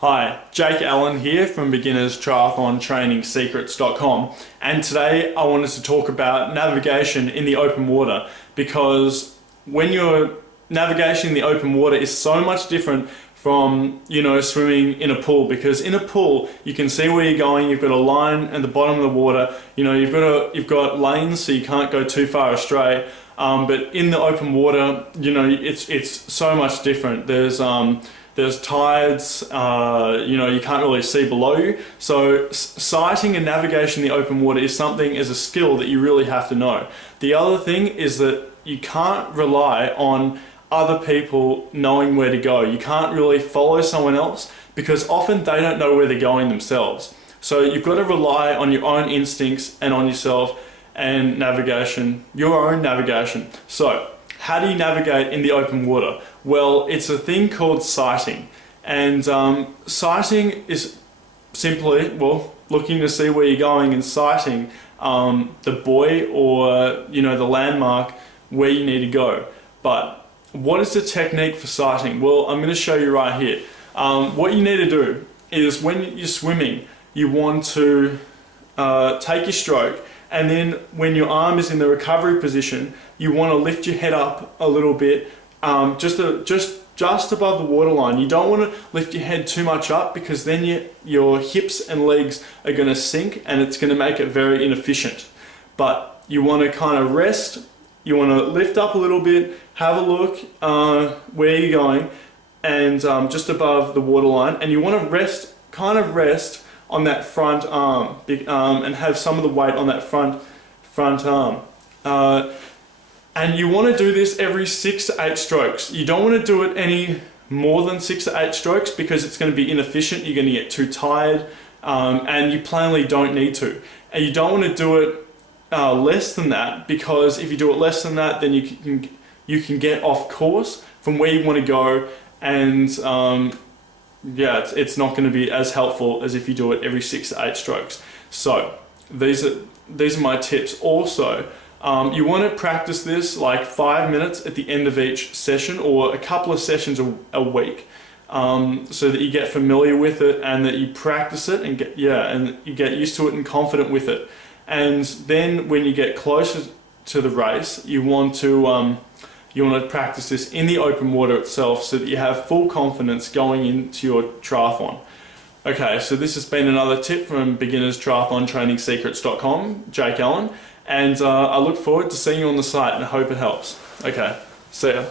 Hi, Jake Allen here from Beginners Triathlon Training Secrets.com, and today I wanted to talk about navigation in the open water, because when you're navigating in the open water is so much different from swimming in a pool. Because in a pool you can see where you're going, you've got a line at the bottom of the water, you've got lanes so you can't go too far astray, but in the open water it's so much different. There's tides, you can't really see below you. So sighting and navigation in the open water is something as a skill that you really have to know. The other thing is that you can't rely on other people knowing where to go. You can't really follow someone else because often they don't know where they're going themselves. So you've got to rely on your own instincts and on yourself and navigation, your own navigation. So how do you navigate in the open water? Well, it's a thing called sighting. And sighting is simply, looking to see where you're going and sighting the buoy or the landmark where you need to go. But what is the technique for sighting? Well, I'm going to show you right here. What you need to do is when you're swimming, you want to take your stroke, and then when your arm is in the recovery position, you want to lift your head up a little bit, just above the waterline. You don't want to lift your head too much up because then your hips and legs are going to sink and it's going to make it very inefficient. But you want to kind of rest, you want to lift up a little bit, have a look where you're going, and just above the waterline, and you want to rest on that front arm, and have some of the weight on that front arm. And you want to do this every 6 to 8 strokes. You don't want to do it any more than 6 to 8 strokes because it's going to be inefficient. You're going to get too tired, and you plainly don't need to. And you don't want to do it less than that, because if you do it less than that, then you can get off course from where you want to go, and it's not going to be as helpful as if you do it every 6 to 8 strokes. So these are my tips. Also, you want to practice this like 5 minutes at the end of each session, or a couple of sessions a week, so that you get familiar with it and that you practice it and you get used to it and confident with it. And then when you get closer to the race, you want to practice this in the open water itself so that you have full confidence going into your triathlon. Okay, so this has been another tip from Beginners Triathlon Training Secrets.com, Jake Allen, and I look forward to seeing you on the site and I hope it helps. Okay, see ya.